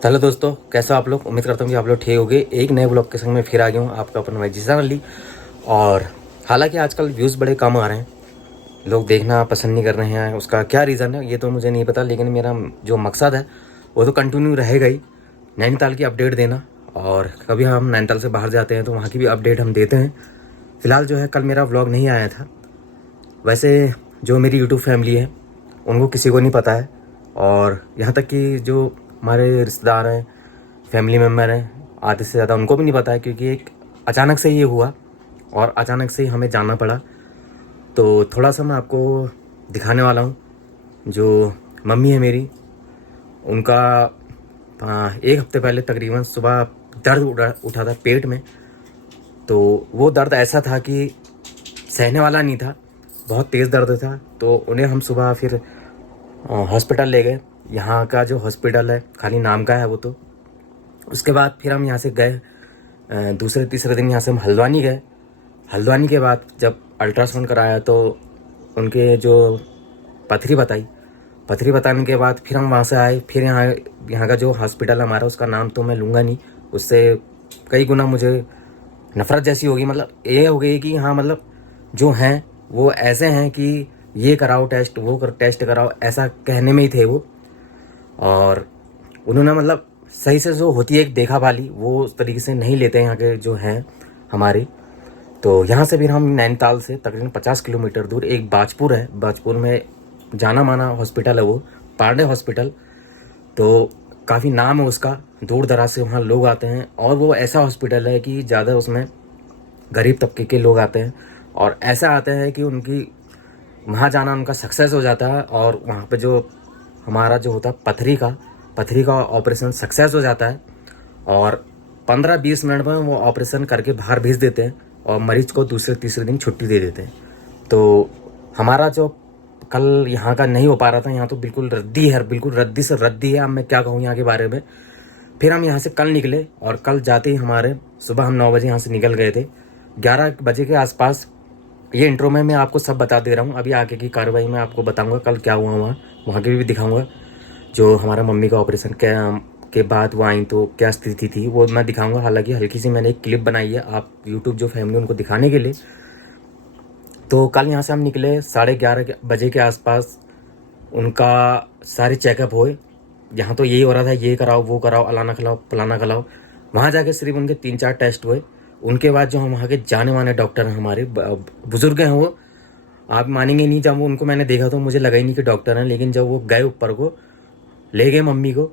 Hello दोस्तों, कैसे हो आप लोग। उम्मीद करता हूँ कि आप लोग ठीक होंगे। एक नए ब्लॉग के संग में फिर आ गया हूँ, आपका अपना भाई जीसान अली। और हालांकि आजकल व्यूज़ बड़े कम आ रहे हैं, लोग देखना पसंद नहीं कर रहे हैं। उसका क्या रीज़न है ये तो मुझे नहीं पता, लेकिन मेरा जो मकसद है वो तो कंटिन्यू रहेगा ही, नैनीताल की अपडेट देना। और कभी हम नैनीताल से बाहर जाते हैं तो वहाँ की भी अपडेट हम देते हैं। फ़िलहाल जो है कल मेरा व्लॉग नहीं आया था। वैसे जो मेरी यूट्यूब फैमिली है उनको किसी को नहीं पता है, और यहाँ तक कि जो हमारे रिश्तेदार हैं, फैमिली मेम्बर हैं, आधे से ज़्यादा उनको भी नहीं पता है, क्योंकि एक अचानक से ये हुआ और अचानक से ही हमें जाना पड़ा। तो थोड़ा सा मैं आपको दिखाने वाला हूँ। जो मम्मी है मेरी, उनका एक हफ्ते पहले तकरीबन सुबह दर्द उठा था पेट में। तो वो दर्द ऐसा था कि सहने वाला नहीं था, बहुत तेज़ दर्द था। तो उन्हें हम सुबह फिर हॉस्पिटल ले गए। यहाँ का जो हॉस्पिटल है खाली नाम का है वो। तो उसके बाद फिर हम यहाँ से गए, दूसरे तीसरे दिन यहाँ से हम हल्द्वानी गए। हल्द्वानी के बाद जब अल्ट्रासाउंड कराया तो उनके जो पथरी बताई, पथरी बताने के बाद फिर हम वहाँ से आए। फिर यहाँ का जो हॉस्पिटल हमारा, उसका नाम तो मैं लूँगा नहीं, उससे कई गुना मुझे नफ़रत जैसी होगी। मतलब ये हो गई कि हाँ, मतलब जो हैं वो ऐसे हैं कि ये कराओ टेस्ट, वो टेस्ट कराओ, ऐसा कहने में ही थे वो। और उन्होंने मतलब सही से जो होती है एक देखा भाली, वो उस तरीके से नहीं लेते यहाँ के जो हैं हमारे। तो यहाँ से फिर हम नैनीताल से तकरीबन 50 किलोमीटर दूर एक बाजपुर है, बाजपुर में जाना माना हॉस्पिटल है वो, पांडे हॉस्पिटल। तो काफ़ी नाम है उसका, दूर दराज से वहाँ लोग आते हैं। और वो ऐसा हॉस्पिटल है कि ज़्यादा उसमें गरीब तबके के लोग आते हैं, और ऐसा आते हैं कि उनकी वहाँ जाना उनका सक्सेस हो जाता है। और वहाँ पे जो हमारा जो होता है पथरी का ऑपरेशन सक्सेस हो जाता है, और 15-20 मिनट में वो ऑपरेशन करके बाहर भेज देते हैं, और मरीज को दूसरे तीसरे दिन छुट्टी दे देते हैं। तो हमारा जो कल यहाँ का नहीं हो पा रहा था, यहाँ तो बिल्कुल रद्दी है, बिल्कुल रद्दी से रद्दी है। अब मैं क्या कहूँ यहाँ के बारे में। फिर हम यहाँ से कल निकले, और कल जाते ही हमारे सुबह हम 9 बजे यहाँ से निकल गए थे। 11 बजे के आसपास, ये इंट्रो में मैं आपको सब बता दे रहा हूँ। अभी आगे की कार्रवाई मैं आपको बताऊँगा कल क्या हुआ वहाँ के भी दिखाऊँगा। जो हमारा मम्मी का ऑपरेशन के बाद वो आई तो क्या स्थिति थी वो मैं दिखाऊंगा। हालांकि हल्की सी मैंने एक क्लिप बनाई है आप यूट्यूब जो फैमिली उनको दिखाने के लिए। तो कल यहाँ से हम निकले 11:30 बजे के आसपास। उनका सारे चेकअप हुए। यहाँ तो यही हो रहा था, ये कराओ वो कराओ, अलाना खिलाओ फलाना खिलाओ। वहाँ जाके सिर्फ उनके 3-4 टेस्ट हुए। उनके बाद जो हम वहाँ के जाने माने डॉक्टर हैं, हमारे बुजुर्ग हैं वो, आप मानेंगे नहीं, जब वो उनको मैंने देखा तो मुझे लगा ही नहीं कि डॉक्टर हैं। लेकिन जब वो गए ऊपर को ले गए मम्मी को,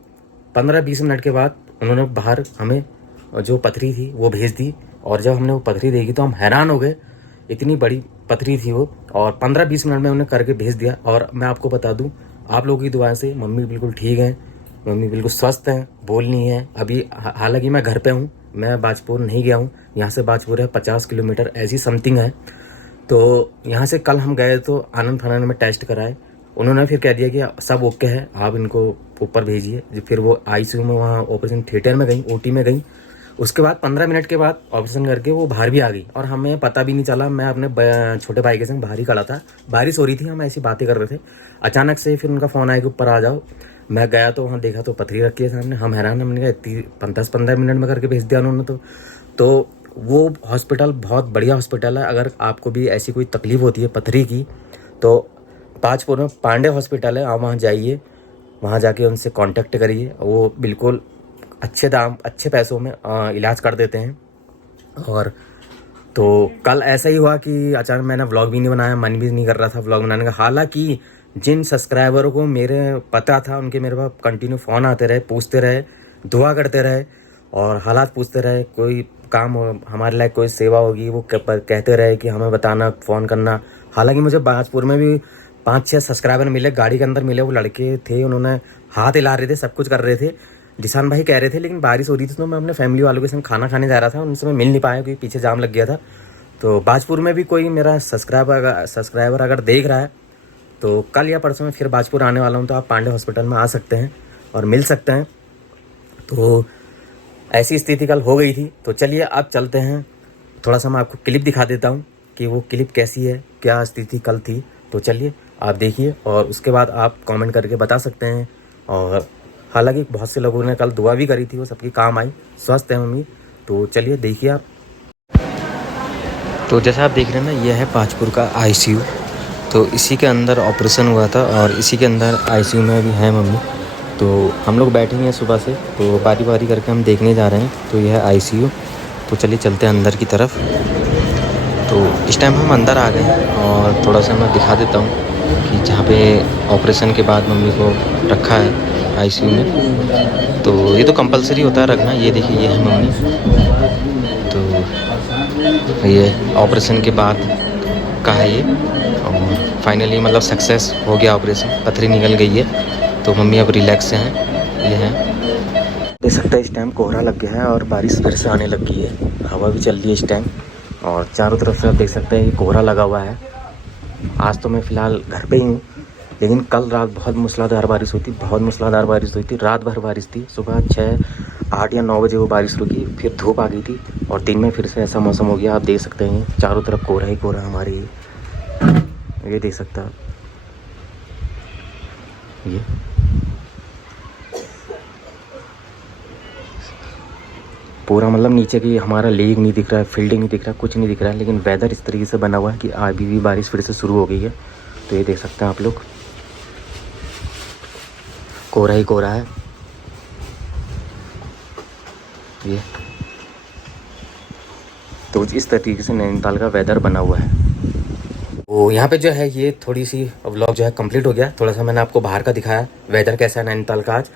15-20 मिनट के बाद उन्होंने बाहर हमें जो पथरी थी वो भेज दी। और जब हमने वो पथरी देखी तो हम हैरान हो गए, इतनी बड़ी पथरी थी वो। और 15-20 मिनट में उन्हें करके भेज दिया। और मैं आपको बता दूं, आप लोगों की दुआ से मम्मी बिल्कुल ठीक हैं, मम्मी बिल्कुल स्वस्थ हैं, बोलनी है अभी। हालांकि मैं घर पे हूँ, मैं बाजपुर नहीं गया हूँ। यहाँ से बाजपुर है 50 किलोमीटर ऐसी समथिंग है। तो यहाँ से कल हम गए तो आनंद फानंद में टेस्ट कराए। उन्होंने फिर कह दिया कि सब ओके है, आप इनको ऊपर भेजिए। फिर वो आईसीयू में, वहाँ ऑपरेशन थिएटर में गई, ओटी में गई। उसके बाद 15 मिनट के बाद ऑपरेशन करके वो बाहर भी आ गई, और हमें पता भी नहीं चला। मैं अपने छोटे भाई के संग बाहर ही खड़ा था, बारिश हो रही थी, हम ऐसी बातें कर रहे थे। अचानक से फिर उनका फ़ोन आया कि ऊपर आ जाओ। मैं गया तो वहाँ देखा तो पथरी रखी है सामने। हम हैरान, हमने कहा इतनी 10-15 मिनट में करके भेज दिया उन्होंने। तो वो हॉस्पिटल बहुत बढ़िया हॉस्पिटल है। अगर आपको भी ऐसी कोई तकलीफ़ होती है पथरी की, तो बाजपुर में पांडे हॉस्पिटल है, आप वहाँ जाइए, वहाँ जाके उनसे कांटेक्ट करिए। वो बिल्कुल अच्छे दाम, अच्छे पैसों में इलाज कर देते हैं। और तो कल ऐसा ही हुआ कि अचानक मैंने व्लॉग भी नहीं बनाया, मन भी नहीं कर रहा था व्लॉग बनाने का। हालांकि जिन सब्सक्राइबरों को मेरे पता था, उनके मेरे पास कंटिन्यू फ़ोन आते रहे, पूछते रहे, दुआ करते रहे, और हालात पूछते रहे। कोई काम हो, हमारे लायक कोई सेवा होगी, वो कहते रहे कि हमें बताना, फ़ोन करना। हालांकि मुझे बाजपुर में भी 5-6 सब्सक्राइबर मिले, गाड़ी के अंदर मिले। वो लड़के थे, उन्होंने हाथ हिला रहे थे, सब कुछ कर रहे थे। जिसान भाई कह रहे थे, लेकिन बारिश हो रही थी तो मैं अपने फैमिली वालों के संग खाना खाने जा रहा था, उनसे मैं मिल नहीं पाया क्योंकि पीछे जाम लग गया था। तो बाजपुर में भी कोई मेरा सब्सक्राइबर अगर देख रहा है तो कल या परसों में फिर बाजपुर आने वाला हूँ, तो आप पांडे हॉस्पिटल में आ सकते हैं और मिल सकते हैं। तो ऐसी स्थिति कल हो गई थी। तो चलिए अब चलते हैं, थोड़ा सा मैं आपको क्लिप दिखा देता हूँ कि वो क्लिप कैसी है, क्या स्थिति कल थी। तो चलिए आप देखिए, और उसके बाद आप कमेंट करके बता सकते हैं। और हालांकि बहुत से लोगों ने कल दुआ भी करी थी, वो सबकी काम आई, स्वस्थ है मम्मी। तो चलिए देखिए आप। तो जैसा आप देख रहे हैं ना, ये है पाचपुर का आईसीयू। तो इसी के अंदर ऑपरेशन हुआ था और इसी के अंदर आईसीयू में भी है मम्मी। तो हम लोग बैठे हैं सुबह से, तो बारी बारी करके हम देखने जा रहे हैं। तो यह है आईसीयू। तो चलिए चलते हैं अंदर की तरफ। तो इस टाइम हम अंदर आ गए और थोड़ा सा मैं दिखा देता हूँ कि जहाँ पे ऑपरेशन के बाद मम्मी को रखा है आईसीयू में। तो ये तो कंपलसरी होता है रखना। ये देखिए, ये है मम्मी। तो ये ऑपरेशन के बाद का है ये, और फाइनली मतलब सक्सेस हो गया ऑपरेशन, पथरी निकल गई है। तो मम्मी अब रिलैक्स हैं। ये है, देख सकते हैं इस टाइम कोहरा लग गया है और बारिश फिर से आने लग गई है। हवा भी चल रही है इस टाइम और चारों तरफ से आप देख सकते हैं ये कोहरा लगा हुआ है। आज तो मैं फ़िलहाल घर पे ही हूँ, लेकिन कल रात बहुत मूसलाधार बारिश हुई थी, बहुत मूसलाधार बारिश हुई थी। रात भर बारिश थी, सुबह 6, 8 या 9 बजे वो बारिश रुकी, फिर धूप आ गई थी और दिन में फिर से ऐसा मौसम हो गया। आप देख सकते हैं चारों तरफ कोहरा ही कोहरा हमारे, ये देख सकते हैं आप। ये पूरा मतलब नीचे की हमारा लेक नहीं दिख रहा है, फील्डिंग नहीं दिख रहा है, कुछ नहीं दिख रहा है, लेकिन वेदर इस तरीके से बना हुआ है कि अभी भी बारिश फिर से शुरू हो गई है। तो ये देख सकते हैं आप लोग, कोहरा ही कोहरा है ये। तो इस तरीके से नैनीताल का वेदर बना हुआ है। तो यहाँ पे जो है ये थोड़ी सी व्लॉग जो है कंप्लीट हो गया। थोड़ा सा मैंने आपको बाहर का दिखाया, वेदर कैसा है नैनीताल का आज।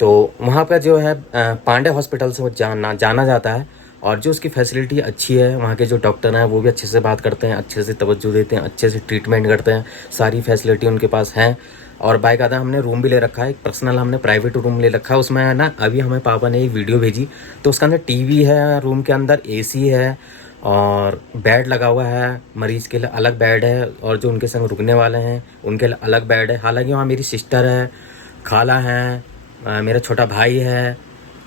तो वहाँ पर जो है पांडे हॉस्पिटल से वो जाना जाता है और जो उसकी फैसिलिटी अच्छी है, वहाँ के जो डॉक्टर हैं वो भी अच्छे से बात करते हैं, अच्छे से तवज्जो देते हैं, अच्छे से ट्रीटमेंट करते हैं, सारी फैसिलिटी उनके पास हैं। और बाकायदा हमने रूम भी ले रखा है, एक पर्सनल हमने प्राइवेट रूम ले रखा है। उसमें है ना, अभी हमें पापा ने एक वीडियो भेजी, तो उसके अंदर टीवी है, रूम के अंदर एसी है और बेड लगा हुआ है। मरीज़ के लिए अलग बेड है और जो उनके संग रुकने वाले हैं उनके लिए अलग बेड है। हालांकि वहाँ मेरी सिस्टर है, खाला है, मेरा छोटा भाई है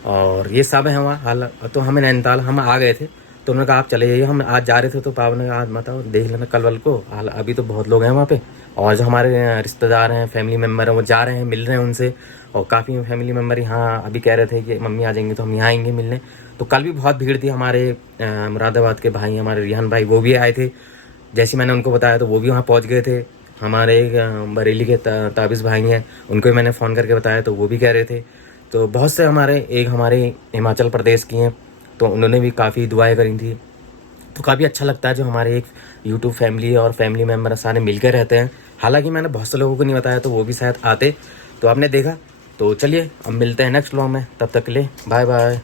और ये सब है वहाँ। तो हमें नैनीताल हम आ गए थे, तो उन्होंने कहा आप चले जाइए। हम आज जा रहे थे तो पापा ने कहा आज मत आओ, देख लेना कल वाल को। अभी तो बहुत लोग हैं वहाँ पे और जो हमारे रिश्तेदार हैं, फैमिली मेम्बर हैं, वो जा रहे हैं, मिल रहे हैं उनसे। और काफ़ी फैमिली मेम्बर यहाँ अभी कह रहे थे कि मम्मी आ जाएंगे तो हम यहाँ आएंगे मिलने। तो कल भी बहुत भीड़ थी। हमारे मुरादाबाद के भाई, हमारे रिहान भाई, वो भी आए थे। जैसे मैंने उनको बताया तो वो भी वहाँ पहुँच गए थे। हमारे बरेली के ताबिज़ भाई हैं, उनको भी मैंने फ़ोन करके बताया तो वो भी कह रहे थे। तो बहुत से हमारे हिमाचल प्रदेश की हैं, तो उन्होंने भी काफ़ी दुआएं करी थी। तो काफ़ी अच्छा लगता है जो हमारे एक यूट्यूब फैमिली और फैमिली मेम्बर सारे मिलकर रहते हैं। हालांकि मैंने बहुत से लोगों को नहीं बताया, तो वो भी शायद आते, तो आपने देखा। तो चलिए अब मिलते हैं नेक्स्ट व्लॉग में, तब तक के लिए बाय बाय।